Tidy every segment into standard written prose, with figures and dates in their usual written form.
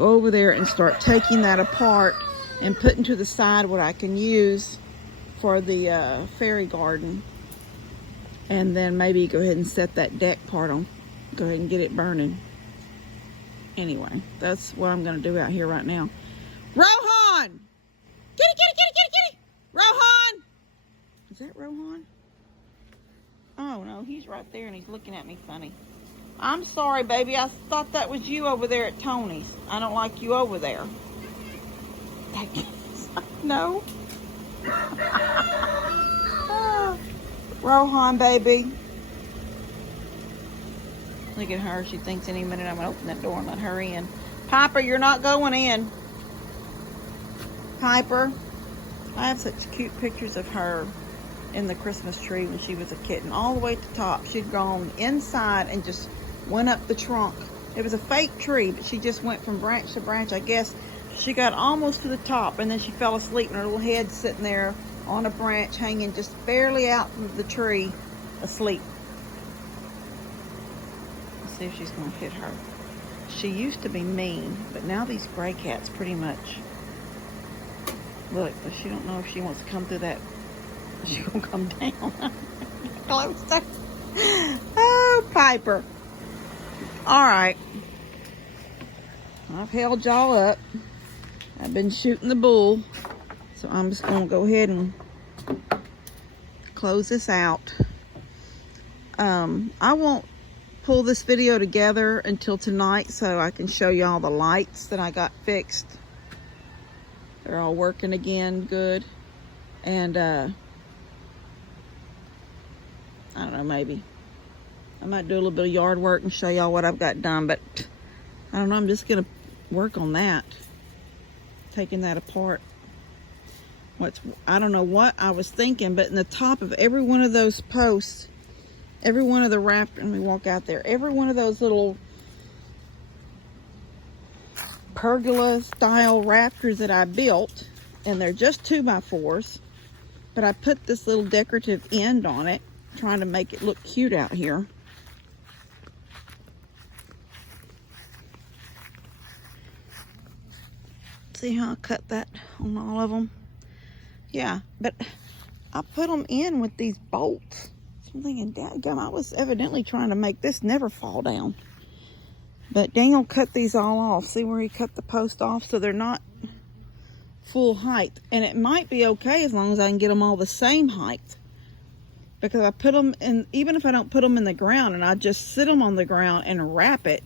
go over there and start taking that apart and putting to the side what I can use for the fairy garden. And then maybe go ahead and set that deck part on. Go ahead and get it burning. Anyway, that's what I'm going to do out here right now. Rohan! Kitty, kitty, kitty, kitty, kitty! Rohan! Is that Rohan? Oh, no, he's right there and he's looking at me funny. I'm sorry, baby. I thought that was you over there at Tony's. I don't like you over there. No. Rohan, baby. Look at her. She thinks any minute I'm going to open that door and let her in. Piper, you're not going in. Piper. I have such cute pictures of her in the Christmas tree when she was a kitten. All the way to the top. She'd gone inside and just went up the trunk. It was a fake tree, but she just went from branch to branch. I guess she got almost to the top, and then she fell asleep, and her little head sitting there on a branch, hanging just barely out from the tree, asleep. Let's see if she's going to hit her. She used to be mean, but now these gray cats pretty much, look, but she don't know if she wants to come through that. She's going to come down. Closer. Oh, Piper. All right. I've held y'all up. I've been shooting the bull. So I'm just going to go ahead and close this out. I won't pull this video together until tonight so I can show y'all the lights that I got fixed. They're all working again good. And I don't know, maybe I might do a little bit of yard work and show y'all what I've got done, but I don't know, I'm just gonna work on that, taking that apart. I don't know what I was thinking, but in the top of every one of those posts, every one of the rafters, let me walk out there, every one of those little pergola style rafters that I built, and they're just 2x4s, but I put this little decorative end on it, trying to make it look cute out here. See how I cut that on all of them? Yeah, but I put them in with these bolts. I'm thinking, dadgum, I was evidently trying to make this never fall down. But Daniel cut these all off. See where he cut the post off? So they're not full height. And it might be okay as long as I can get them all the same height. Because I put them in, even if I don't put them in the ground, and I just sit them on the ground and wrap it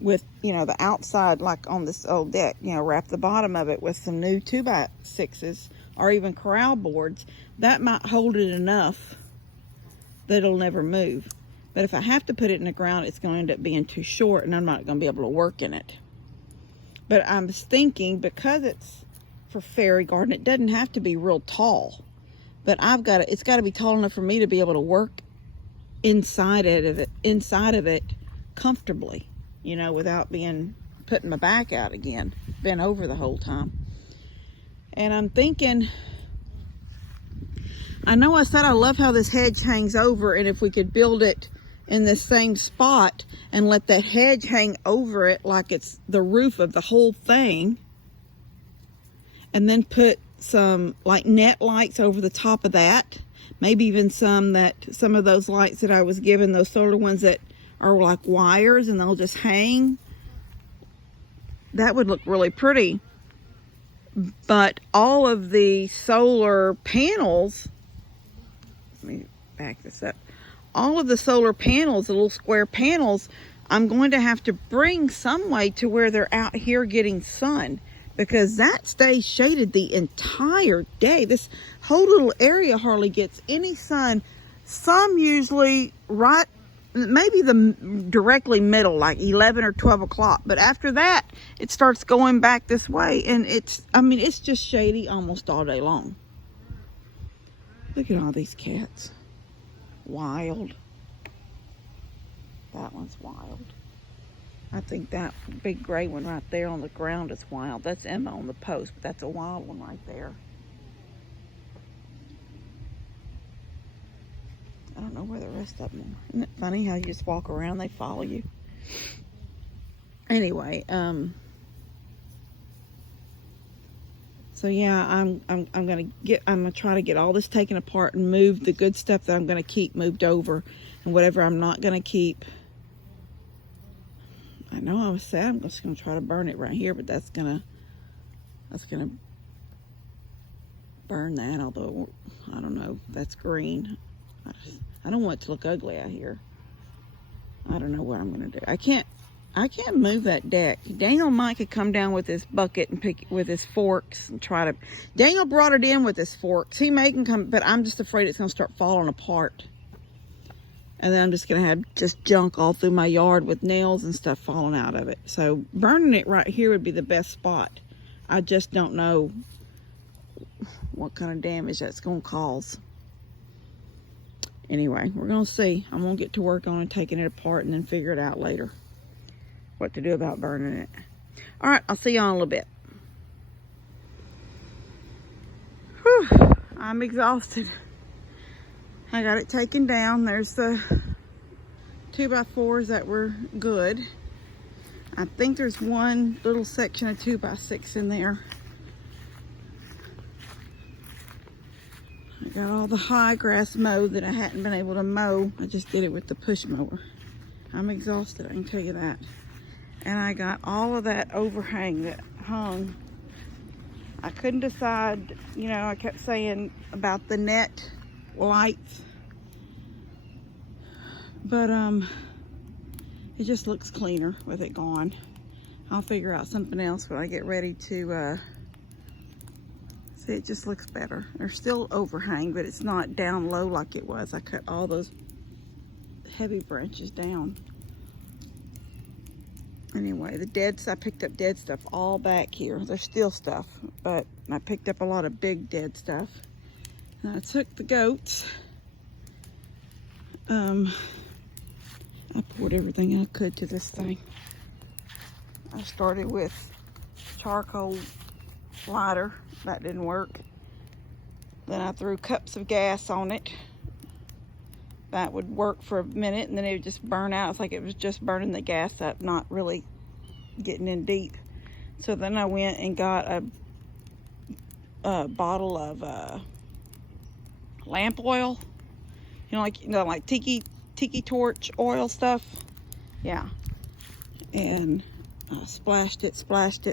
with, you know, the outside, like on this old deck, you know, wrap the bottom of it with some new 2x6s or even corral boards, that might hold it enough that it'll never move. But if I have to put it in the ground, it's going to end up being too short and I'm not going to be able to work in it. But I was thinking, because it's for fairy garden, it doesn't have to be real tall. But it's got to be tall enough for me to be able to work inside of it comfortably, you know, without putting my back out again, bent over the whole time. And I'm thinking, I know I said I love how this hedge hangs over, and if we could build it in the same spot and let that hedge hang over it like it's the roof of the whole thing, and then put some like net lights over the top of that, maybe even some of those lights that I was given, those solar ones that are like wires and they'll just hang. That would look really pretty. But all of the solar panels, let me back this up, all of the solar panels, the little square panels, I'm going to have to bring some way to where they're out here getting sun, because that stays shaded the entire day. This whole little area hardly gets any sun. Some usually right, maybe the directly middle, like 11 or 12 o'clock. But after that, it starts going back this way. And it's just shady almost all day long. Look at all these cats. Wild. That one's wild. I think that big gray one right there on the ground is wild. That's Emma on the post, but that's a wild one right there. I don't know where the rest of them are. Isn't it funny how you just walk around, they follow you? Anyway, so yeah, I'm gonna try to get all this taken apart and move the good stuff that I'm gonna keep moved over, and whatever I'm not gonna keep. I know I was sad I'm just gonna try to burn it right here, but that's gonna burn that. Although I don't know, that's green. I don't want it to look ugly out here. I don't know what I'm gonna do. I can't move that deck. Daniel might could come down with his bucket and pick with his forks and try to. Daniel brought it in with his forks. He may can come, but I'm just afraid it's gonna start falling apart. And then I'm just gonna have just junk all through my yard with nails and stuff falling out of it. So burning it right here would be the best spot. I just don't know what kind of damage that's gonna cause. Anyway, we're gonna see. I'm gonna get to work on it, taking it apart, and then figure it out later what to do about burning it. All right, I'll see y'all in a little bit. Whew, I'm exhausted. I got it taken down. There's the 2x4s that were good. I think there's one little section of 2x6 in there. I got all the high grass mowed that I hadn't been able to mow. I just did it with the push mower. I'm exhausted, I can tell you that. And I got all of that overhang that hung. I couldn't decide, you know, I kept saying about the net lights. But it just looks cleaner with it gone. I'll figure out something else when I get ready to see. It just looks better. There's still overhang, but it's not down low like it was. I cut all those heavy branches down. Anyway, I picked up dead stuff all back here. There's still stuff, but I picked up a lot of big dead stuff. And I took the goats. I poured everything I could to this thing. I started with charcoal lighter. That didn't work. Then I threw cups of gas on it. That would work for a minute, and then it would just burn out. It's like it was just burning the gas up, not really getting in deep. So then I went and got a bottle of lamp oil. You know, like tiki torch oil stuff. Yeah. And I splashed it. Let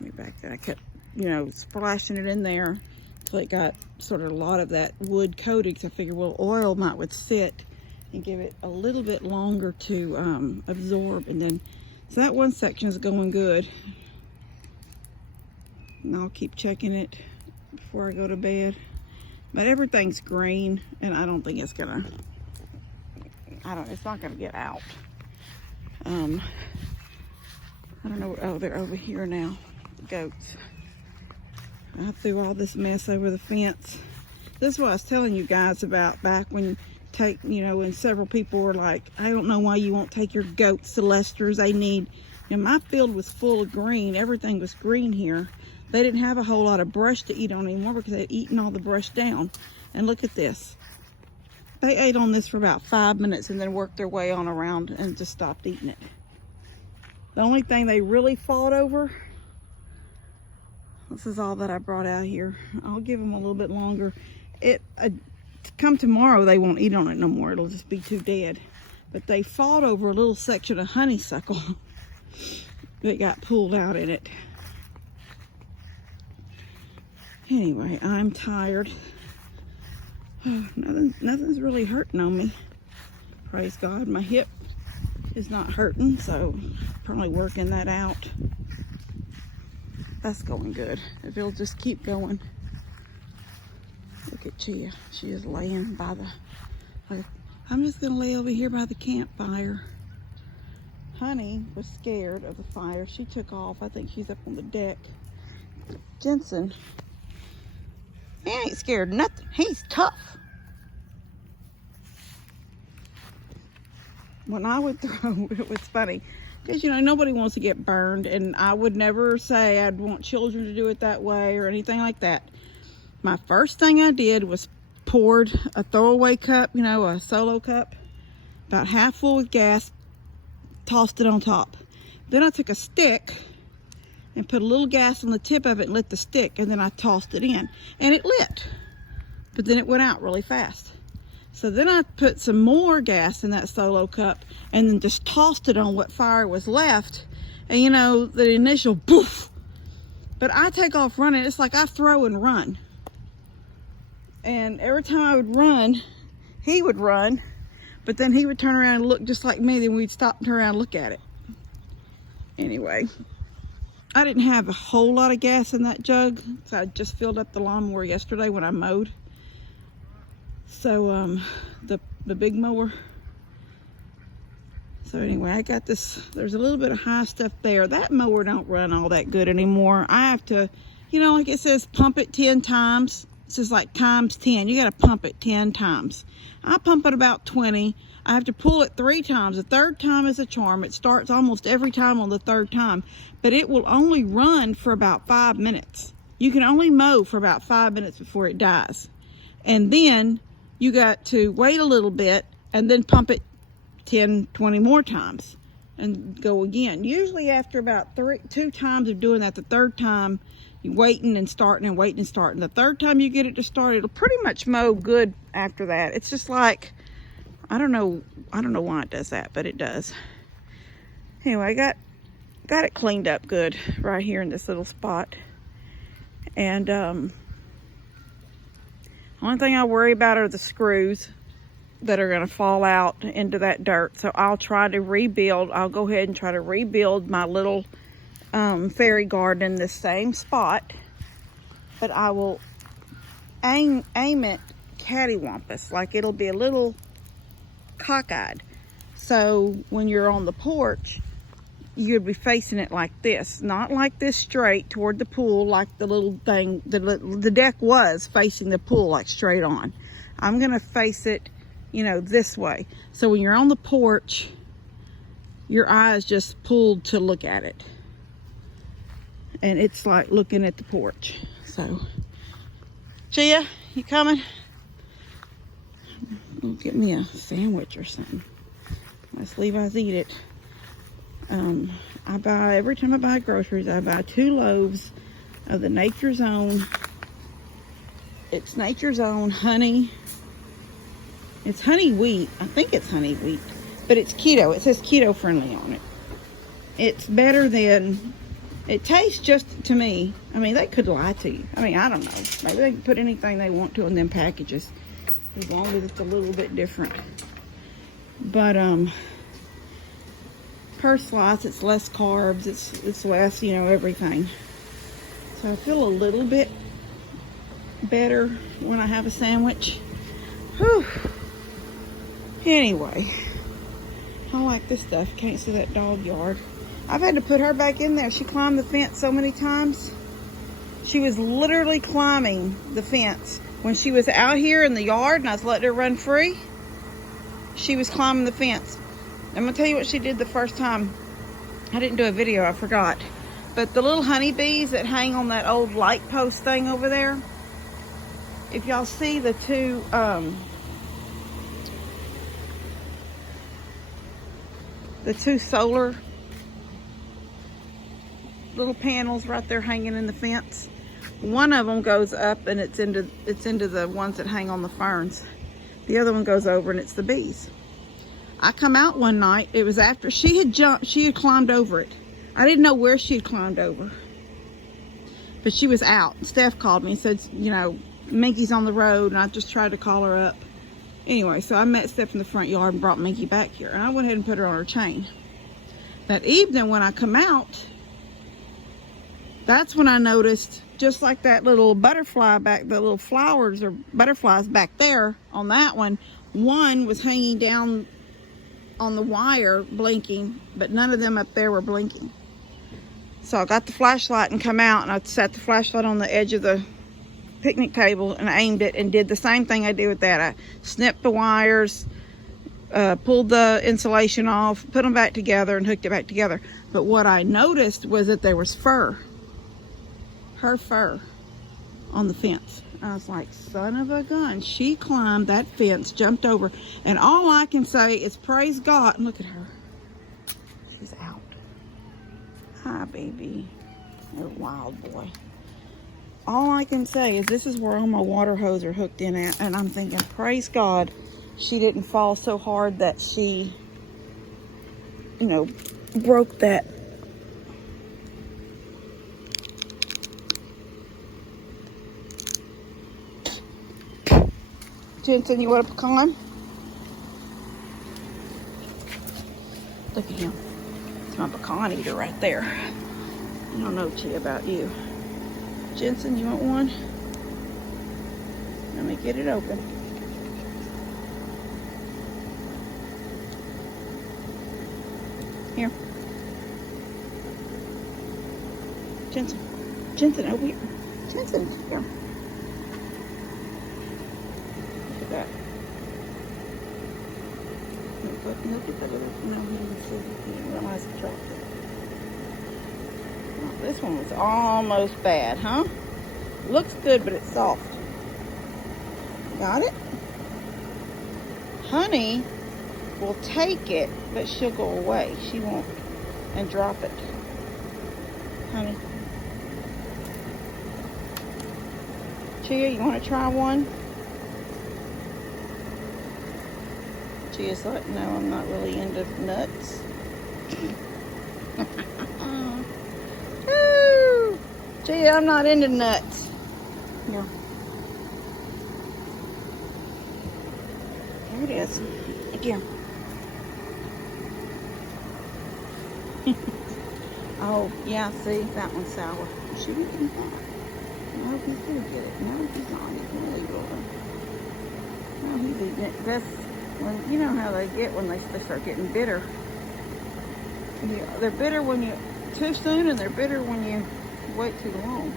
me back there. I kept, you know, splashing it in there until it got sort of a lot of that wood coated, because I figured, well, oil would sit and give it a little bit longer to absorb. And then, so that one section is going good. And I'll keep checking it before I go to bed. But everything's green, and I don't think it's gonna, it's not gonna get out. I don't know. Oh, they're over here now, the goats. I threw all this mess over the fence. This is what I was telling you guys about back when when several people were like, I don't know why you won't take your goats to Lester's. They need, my field was full of green. Everything was green here. They didn't have a whole lot of brush to eat on anymore because they'd eaten all the brush down. And look at this. They ate on this for about 5 minutes and then worked their way on around and just stopped eating it. The only thing they really fought over, this is all that I brought out here. I'll give them a little bit longer. Come tomorrow, they won't eat on it no more. It'll just be too dead. But they fought over a little section of honeysuckle that got pulled out in it. Anyway, I'm tired. Oh, nothing's really hurting on me. Praise God. My hip is not hurting, so probably working that out. That's going good. If it'll just keep going. Look at Chia. She is laying by I'm just going to lay over here by the campfire. Honey was scared of the fire. She took off. I think she's up on the deck. Jensen, he ain't scared of nothing. He's tough. When I would throw, it was funny. Because, nobody wants to get burned. And I would never say I'd want children to do it that way or anything like that. My first thing I did was poured a throwaway cup, a solo cup, about half full with gas, tossed it on top. Then I took a stick and put a little gas on the tip of it and lit the stick, and then I tossed it in, and it lit, but then it went out really fast. So then I put some more gas in that Solo cup and then just tossed it on what fire was left, and you know, the initial poof. But I take off running. It's like I throw and run, and every time I would run, he would run, but then he would turn around and look just like me. Then we'd stop and turn around and look at it. Anyway, I didn't have a whole lot of gas in that jug, so I just filled up the lawnmower yesterday when I mowed. So the big mower. So anyway, I got this. There's a little bit of high stuff there. That mower don't run all that good anymore. I have to, you know, like it says, pump it 10 times. It says like times 10. You got to pump it 10 times. I pump it about 20. I have to pull it 3 times. The third time is a charm. It starts almost every time on the third time, but it will only run for about 5 minutes. You can only mow for about 5 minutes before it dies. And then you got to wait a little bit and then pump it 10, 20 more times and go again. Usually after about 2 times of doing that, the third time you're waiting and starting and waiting and starting. The third time you get it to start, it'll pretty much mow good after that. It's just like, I don't know why it does that, but it does. Anyway, I got it cleaned up good right here in this little spot. And only thing I worry about are the screws that are going to fall out into that dirt. So I'll try to rebuild. I'll go ahead and try to rebuild my little fairy garden in the same spot, but I will aim it cattywampus, like it'll be a little cockeyed. So when you're on the porch, you'd be facing it like this, not like this straight toward the pool, like the little thing, the deck was facing the pool, like straight on. I'm gonna face it, you know, this way. So when you're on the porch, your eyes just pulled to look at it. And it's like looking at the porch. So, Gia, you coming? Go get me a sandwich or something. Let's Levi's eat it. I buy, every time I buy groceries, I buy 2 loaves of the Nature's Own. It's Nature's Own honey. It's honey wheat. I think it's honey wheat, but it's keto. It says keto friendly on it. It's better than, it tastes just to me. I mean, they could lie to you. I mean, I don't know. Maybe they can put anything they want to in them packages, as long as it's a little bit different. But per slice, it's less carbs. It's less, you know, everything. So I feel a little bit better when I have a sandwich. Whew. Anyway, I like this stuff. Can't see that dog yard. I've had to put her back in there. She climbed the fence so many times. She was literally climbing the fence. When she was out here in the yard and I was letting her run free, she was climbing the fence. I'm gonna tell you what she did the first time. I didn't do a video, I forgot. But the little honeybees that hang on that old light post thing over there, if y'all see the 2 solar little panels right there hanging in the fence, one of them goes up and it's into the ones that hang on the ferns. The other one goes over and it's the bees. I come out one night, it was after she had climbed over it. I didn't know where she had climbed over, but she was out. Steph called me and said, you know, Minky's on the road, and I just tried to call her up. Anyway, so I met Steph in the front yard and brought Minky back here, and I went ahead and put her on her chain. That evening when I come out, that's when I noticed, just like that little butterfly back, the little flowers or butterflies back there on that one was hanging down on the wire blinking, but none of them up there were blinking. So I got the flashlight and come out, and I set the flashlight on the edge of the picnic table and aimed it and did the same thing I did with that. I snipped the wires, pulled the insulation off, put them back together and hooked it back together. But what I noticed was that there was fur, her fur, on the fence. I was like, son of a gun. She climbed that fence, jumped over, and all I can say is praise God. And look at her. Hi, baby. You're a wild boy. All I can say is this is where all my water hose are hooked in at, and I'm thinking, praise God, she didn't fall so hard that she, you know, broke that. Jensen, you want a pecan? Look at him. It's my pecan eater right there. I don't know, Chi, about you. Jensen, you want one? Let me get it open. Here. Jensen. Jensen, over here. Jensen, here. Look at that. Look at the little, no, he didn't see it. He didn't realize it dropped it. Oh, this one was almost bad, huh? Looks good, but it's soft. Got it? Honey will take it, but she'll go away. She won't, and drop it. Honey. Chia, you want to try one? Chia's like, no, I'm not really into nuts. Ooh, Chia, I'm not into nuts. Here. There it is. Again. Oh, yeah, see, that one's sour. Should we eat that? No, he's gonna get it. No, he's not. He's gonna leave it over. No, he's eating it. That's when, you know how they get when they start getting bitter. They're bitter when you too soon, and they're bitter when you wait too long.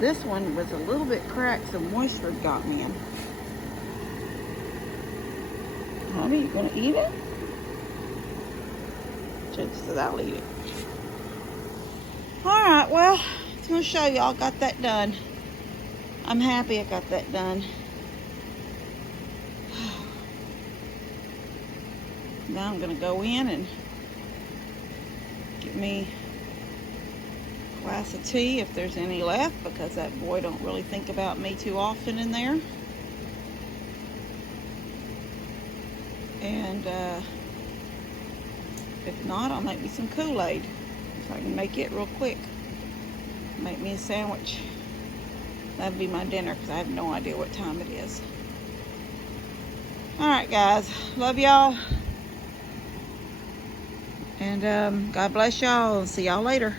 This one was a little bit cracked, so moisture got me in. Honey, you gonna eat it? Just said I'll eat it. All right, well, I was gonna show y'all got that done. I'm happy I got that done. Now I'm gonna go in and get me a glass of tea if there's any left, because that boy don't really think about me too often in there. And if not, I'll make me some Kool-Aid so I can make it real quick. Make me a sandwich. That'd be my dinner, because I have no idea what time it is. All right, guys, love y'all. And God bless y'all. See y'all later.